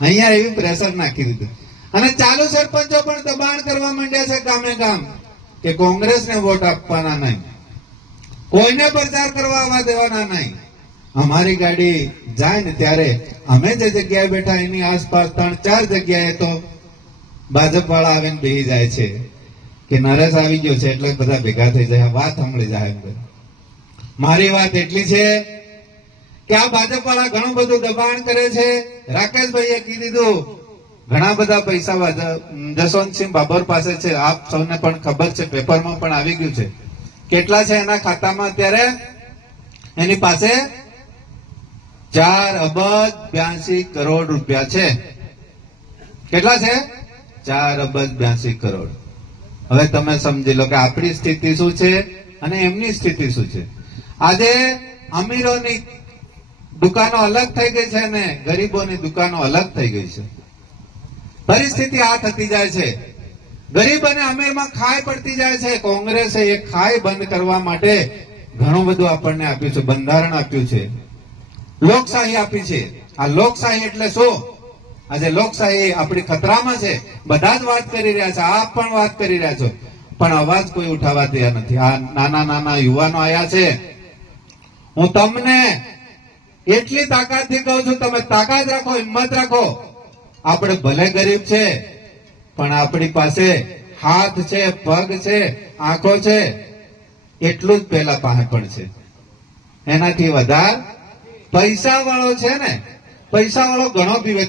અહીંયા એવી પ્રેશર નાખી દીધું અને ચાલુ સરપંચો પણ દબાણ કરવા માંડ્યા છે ગામે ગામ કે કોંગ્રેસને વોટ આપવાના નહીં, કોઈને પ્રચાર કરવા આવવા દેવાના નહીં. અમારી ગાડી જાય ને ત્યારે અમે જે જગ્યાએ બેઠા એની આસપાસ 3-4 જગ્યાએ તો ભાજપ વાળા આવીને બેસી જાય છે કે નરેશ આવી ગયો છે એટલે બધા ભેગા થઈ જાય, વાત સાંભળી જાય. મારી વાત એટલી છે કે આ ભાજપ વાળા ઘણું બધું દબાણ કરે છે. રાકેશભાઈએ કીધું ઘણા બધા પૈસા જસવંતસિંહ બાબર પાસે છે, આપ સૌને પણ ખબર છે, પેપરમાં પણ આવી ગયું છે. કેટલા છે એના ખાતામાં અત્યારે? એની પાસે 4,82 કરોડ રૂપિયા છે. કેટલા છે? 4,82 કરોડ. હવે તમે સમજી લો કે આપણી સ્થિતિ શું છે અને એમની સ્થિતિ શું છે. આજે અમીરોની દુકાનો અલગ થઈ ગઈ છે ને ગરીબોની દુકાનો અલગ થઈ ગઈ છે. પરિસ્થિતિ આ થતી જાય છે. ગરીબ અને અમીરમાં ખાઈ પડતી જાય છે. કોંગ્રેસે એ ખાઈ બંધ કરવા માટે ઘણું બધું આપણને આપ્યું છે. બંધારણ આપ્યું છે, લોકશાહી આપી છે. આ લોકશાહી એટલે શું? આજે લોકશાહી આપણી ખતરામાં છે. બધા જ વાત કરી રહ્યા છે, આપ પણ વાત કરી રહ્યા છો, પણ અવાજ કોઈ ઉઠાવવા તૈયાર નથી. આ નાના નાના યુવાનો આયા છે. હું તમને એટલી તાકાતથી કહું છું, તમે તાકાત રાખો, હિંમત રાખો. આપણે ભલે ગરીબ છે પણ આપણી પાસે હાથ છે, પગ છે, આંખો છે, એટલું જ પેલા પાસે પણ છે. એનાથી વધારે પૈસા વાળો છે ને, પૈસા વાળો ઘણો પીવે.